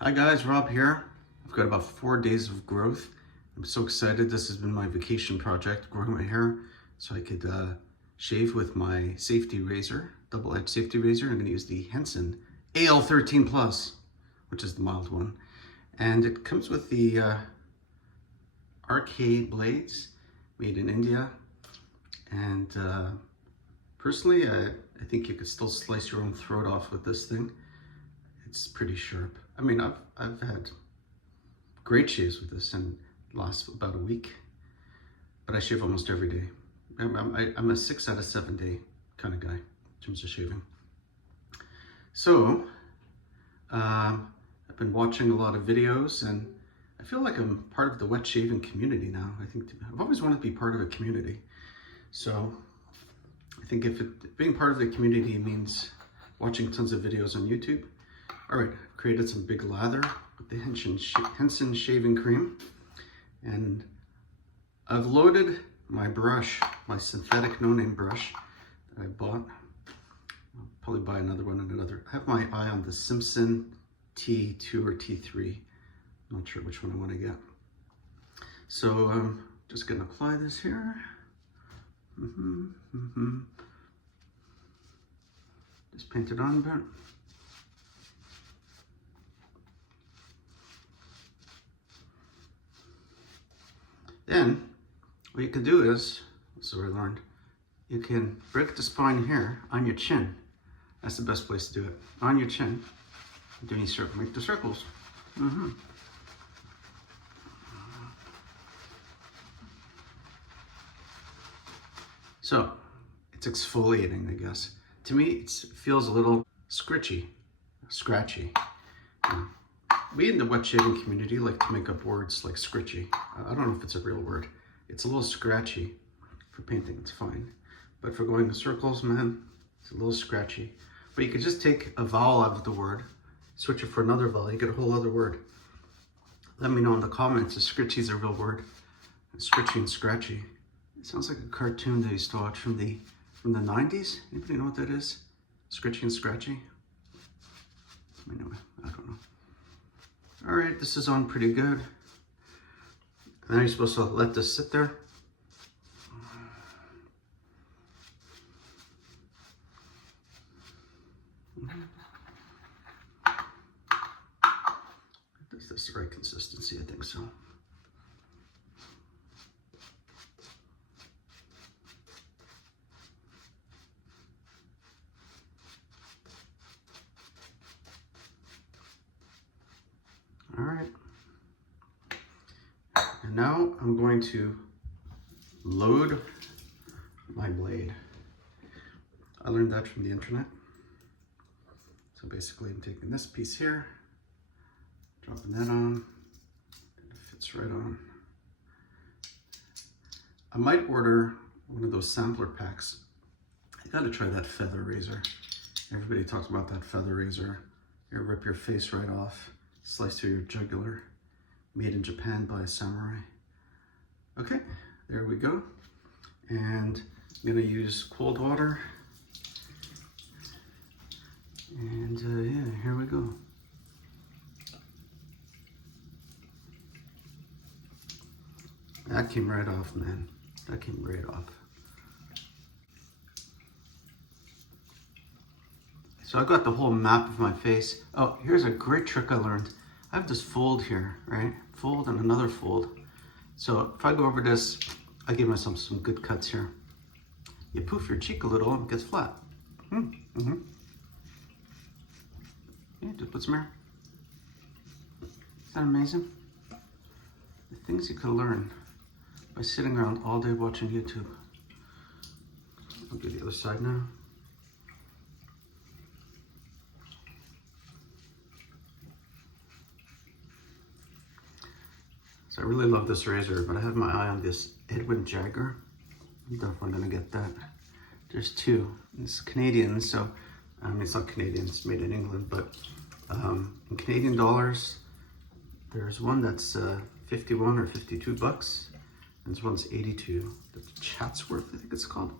Hi guys, Rob here. I've got about 4 days of growth. I'm so excited. This has been my vacation project, growing my hair so I could shave with my safety razor, double-edged safety razor. I'm going to use the Henson AL-13 Plus, which is the mild one. And it comes with the arcade blades made in India. And personally, I think you could still slice your own throat off with this thing. It's pretty sharp. I mean, I've had great shaves with this and it lasts about a week, but I shave almost every day. I'm a 6 out of 7 day kind of guy in terms of shaving. So I've been watching a lot of videos and I feel like I'm part of the wet shaving community now. I think I've always wanted to be part of a community. So I think being part of the community means watching tons of videos on YouTube. All right, I've created some big lather with the Henson shaving cream. And I've loaded my brush, my synthetic no-name brush that I bought. I'll probably buy another one and another. I have my eye on the Simpson T2 or T3. I'm not sure which one I want to get. So I'm just gonna apply this here. Just paint it on a bit. Then, what you can do is, this is what I learned, you can break the spine here on your chin. That's the best place to do it. On your chin, do any circle, make the circles. So, it's exfoliating, I guess. To me, it feels a little scratchy. We in the wet shaving community like to make up words like scritchy. I don't know if it's a real word. It's a little scratchy. For painting, it's fine. But for going in circles, man, it's a little scratchy. But you could just take a vowel out of the word, switch it for another vowel, you get a whole other word. Let me know in the comments if scritchy is a real word. Scritchy and scratchy. It sounds like a cartoon that I used to watch from the 90s. Anybody know what that is? Scritchy and scratchy? Anyway, I don't know. All right, this is on pretty good. And then you're supposed to let this sit there. Is this the right consistency? I think so. All right. And now I'm going to load my blade. I learned that from the internet. So basically I'm taking this piece here, dropping that on, and it fits right on. I might order one of those sampler packs. I gotta try that feather razor. Everybody talks about that feather razor. It'll rip your face right off, slice through your jugular, made in Japan by a samurai. Okay, there we go. And I'm gonna use cold water. And yeah, here we go. That came right off, man. That came right off. So I got the whole map of my face. Oh, here's a great trick I learned. I have this fold here, right? Fold and another fold. So if I go over this, I give myself some good cuts here. You poof your cheek a little and it gets flat. Yeah, just put some hair. Isn't that amazing? The things you can learn by sitting around all day watching YouTube. I'll do the other side now. So I really love this razor, but I have my eye on this Edwin Jagger. I'm definitely gonna get that. There's two. It's Canadian, so I mean, it's not Canadian, it's made in England, but in Canadian dollars, there's one that's 51 or 52 bucks, and this one's 82. The Chatsworth, I think it's called.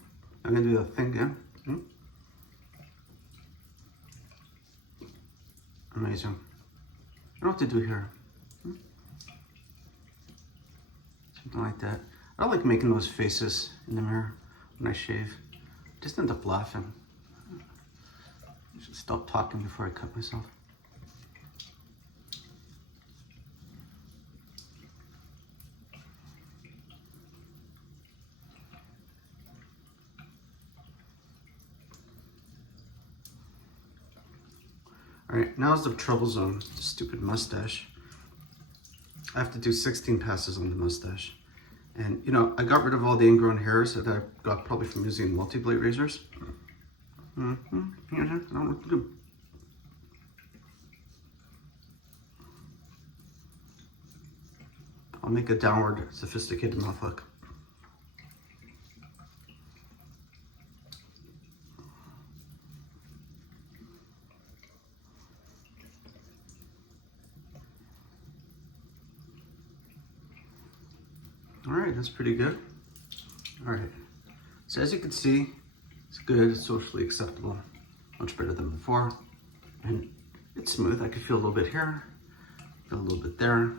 I'm gonna do that thing again. Amazing. I know what to do here. Something like that. I don't like making those faces in the mirror when I shave. I just end up laughing. I should stop talking before I cut myself. Alright, now's the trouble zone. Stupid mustache. I have to do 16 passes on the mustache. And you know, I got rid of all the ingrown hairs that I got probably from using multi-blade razors. I don't know what to do. I'll make a downward, sophisticated mouth look. All right, that's pretty good. All right, so as you can see, it's good, it's socially acceptable, much better than before. And it's smooth. I can feel a little bit here, feel a little bit there.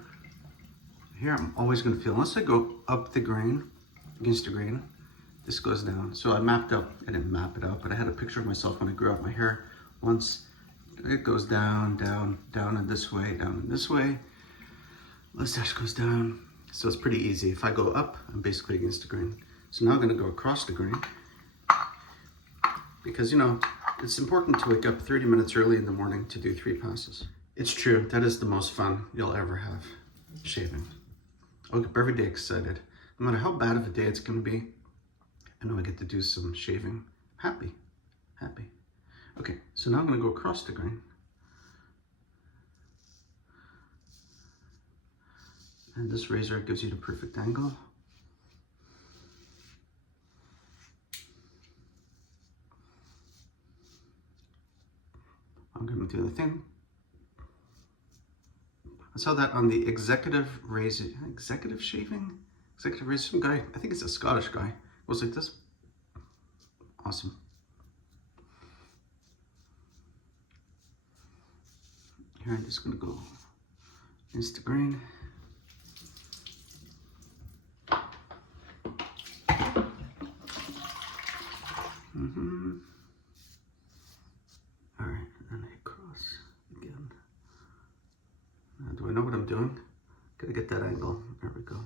Here, I'm always gonna feel, unless I go up the grain, against the grain, this goes down. So I mapped up, I didn't map it out, but I had a picture of myself when I grew out my hair once. It goes down, down, down in this way, down in this way. Mustache goes down. So it's pretty easy. If I go up, I'm basically against the grain. So now I'm gonna go across the grain because, you know, it's important to wake up 30 minutes early in the morning to do 3 passes. It's true, that is the most fun you'll ever have, shaving. I wake up every day excited. No matter how bad of a day it's gonna be, I know I get to do some shaving. Happy, happy. Okay, so now I'm gonna go across the grain. And this razor gives you the perfect angle. I'm gonna do the thing. I saw that on the executive razor, executive shaving? Executive razor, some guy, I think it's a Scottish guy, goes like this. Awesome. Here, I'm just gonna go against the grain. All right, and I cross again. Do I know what I'm doing? Gotta get that angle. There we go.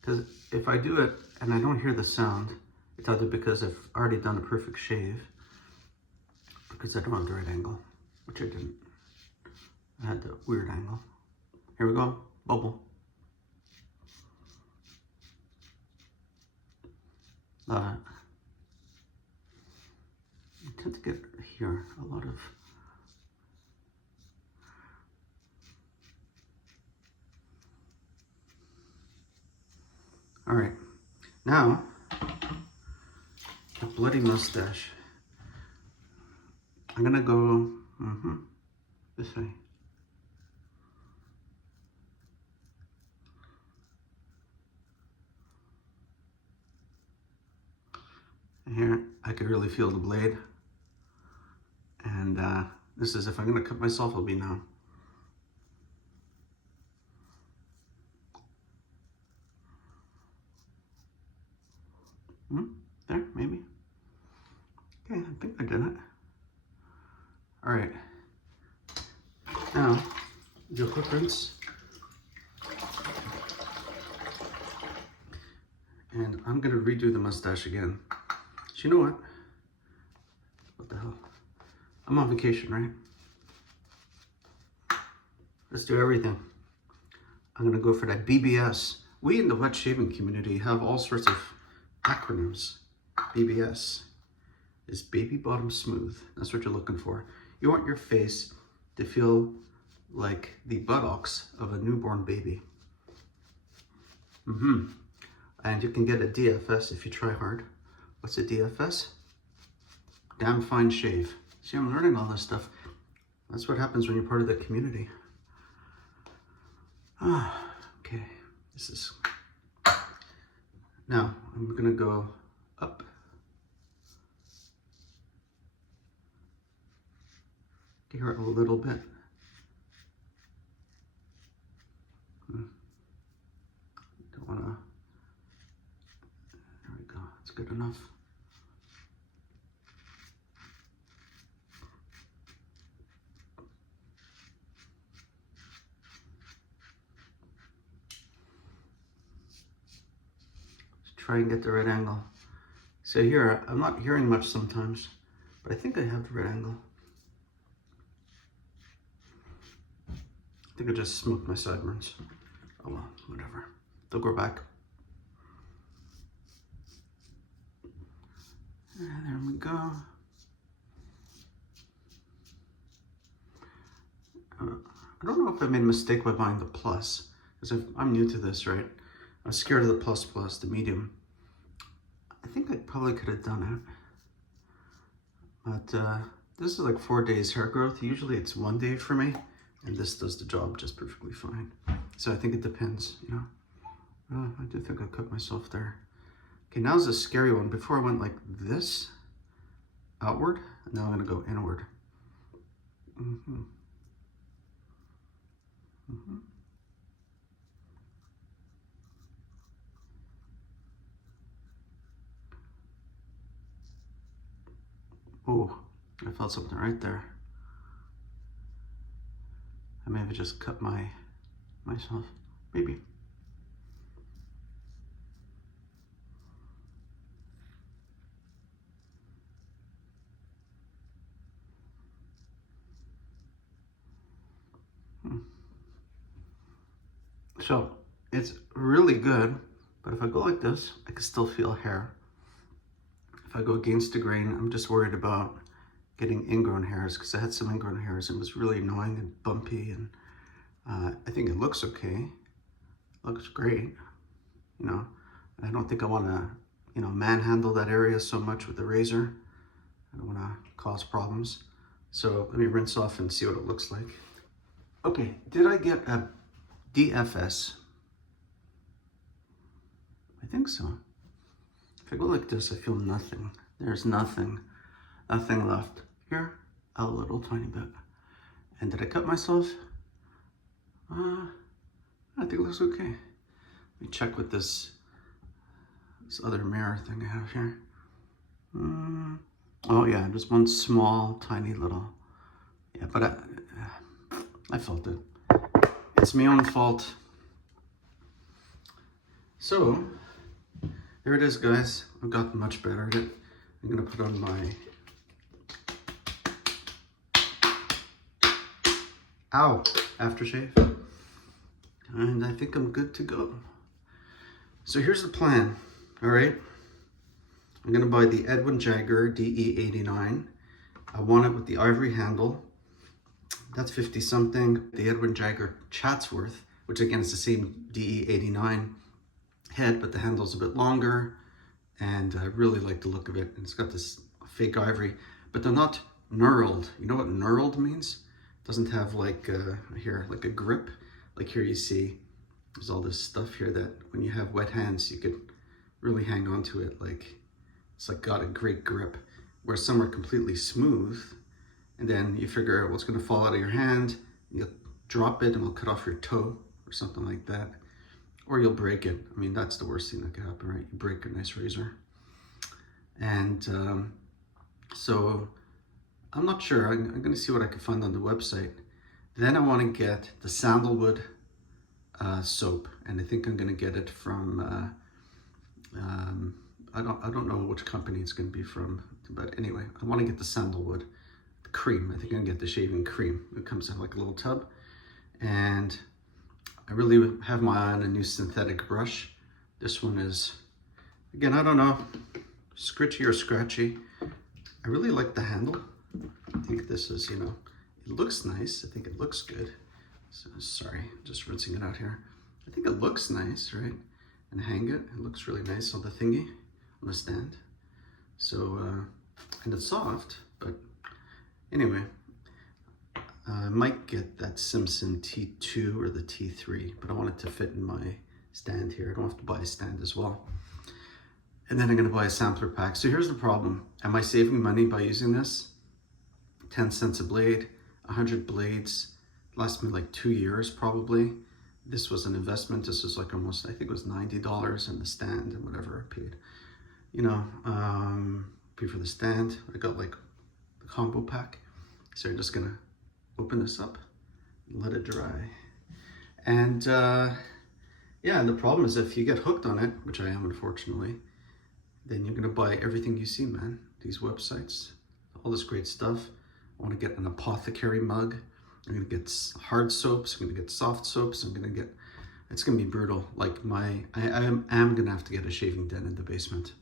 Because if I do it and I don't hear the sound, it's either because I've already done a perfect shave, because I don't have the right angle, which I didn't. I had the weird angle. Here we go, bubble. Love it. I tend to get here a lot of all right, now the bloody mustache. I'm gonna go this way. And here I could really feel the blade. And this is, if I'm gonna cut myself, it'll be now. There, maybe. Okay, I think I did it. All right. Now, do a quick rinse. And I'm gonna redo the mustache again. So you know what? What the hell? I'm on vacation, right? Let's do everything. I'm gonna go for that BBS. We in the wet shaving community have all sorts of acronyms. BBS is baby bottom smooth. That's what you're looking for. You want your face to feel like the buttocks of a newborn baby. And you can get a DFS if you try hard. What's a DFS? Damn fine shave. See, I'm learning all this stuff. That's what happens when you're part of the community. Okay, this is... Now, I'm gonna go up. Here a little bit, good enough. Let's try and get the right angle. So here, I'm not hearing much sometimes, but I think I have the right angle. I think I just smoked my sideburns. Oh well, whatever. They'll grow back. And there we go. I don't know if I made a mistake by buying the Plus, because I'm new to this, right? I was scared of the Plus, the medium. I think I probably could have done it. But this is like 4 days hair growth. Usually it's 1 day for me, and this does the job just perfectly fine. So I think it depends, you know. I do think I cut myself there. Okay, now's a scary one. Before I went like this, outward, and now I'm gonna go inward. Oh, I felt something right there. I may have just cut myself, maybe. So it's really good, but if I go like this, I can still feel hair. If I go against the grain, I'm just worried about getting ingrown hairs, because I had some ingrown hairs and it was really annoying and bumpy, and I think it looks okay. Looks great, you know. I don't think I want to, you know, manhandle that area so much with the razor. I don't want to cause problems. So let me rinse off and see what it looks like. Okay, did I get a DFS? I think so. If I go like this, I feel nothing. There's nothing left. Here, a little tiny bit. And did I cut myself? I think it looks okay. Let me check with this other mirror thing I have here. Oh yeah, just one small, tiny little. Yeah, but I felt it. It's my own fault. So, there it is, guys. I've gotten much better at it. I'm gonna put on my aftershave. And I think I'm good to go. So here's the plan, all right? I'm gonna buy the Edwin Jagger DE89. I want it with the ivory handle. That's 50 something. The Edwin Jagger Chatsworth, which again is the same DE89 head, but the handle's a bit longer. And I really like the look of it. And it's got this fake ivory, but they're not knurled. You know what knurled means? It doesn't have like here, like a grip. Like here you see, there's all this stuff here that when you have wet hands, you could really hang on to it. Like, it's like got a great grip, where some are completely smooth. And then you figure out what's gonna fall out of your hand, you'll drop it and it'll cut off your toe or something like that. Or you'll break it. I mean, that's the worst thing that could happen, right? You break a nice razor. And so I'm not sure. I'm gonna see what I can find on the website. Then I wanna get the sandalwood soap. And I think I'm gonna get it from, I don't know which company it's gonna be from, but anyway, I wanna get the sandalwood cream. I think I'm gonna get the shaving cream. It comes in like a little tub. And I really have my eye on a new synthetic brush. This one is, again, I don't know, scritchy or scratchy. I really like the handle. I think this is, you know, it looks nice. I think it looks good. So, sorry, just rinsing it out here. I think it looks nice, right? And hang it, it looks really nice on the thingy, on the stand. So, and it's soft, but anyway, I might get that Simpson T2 or the T3, but I want it to fit in my stand here. I don't have to buy a stand as well. And then I'm gonna buy a sampler pack. So here's the problem. Am I saving money by using this? 10 cents a blade, 100 blades, lasts me like 2 years probably. This was an investment. This was like almost, I think it was $90 in the stand and whatever I paid. you know, pay for the stand. I got like the combo pack. So I'm just gonna open this up, let it dry. And yeah, and the problem is if you get hooked on it, which I am unfortunately, then you're gonna buy everything you see, man. These websites, all this great stuff. I wanna get an apothecary mug. I'm gonna get hard soaps, I'm gonna get soft soaps, it's gonna be brutal. Like I am gonna have to get a shaving den in the basement.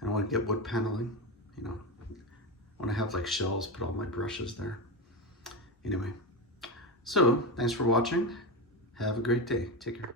And I wanna get wood paneling, you know. I wanna have like shelves, put all my brushes there. Anyway, so thanks for watching. Have a great day. Take care.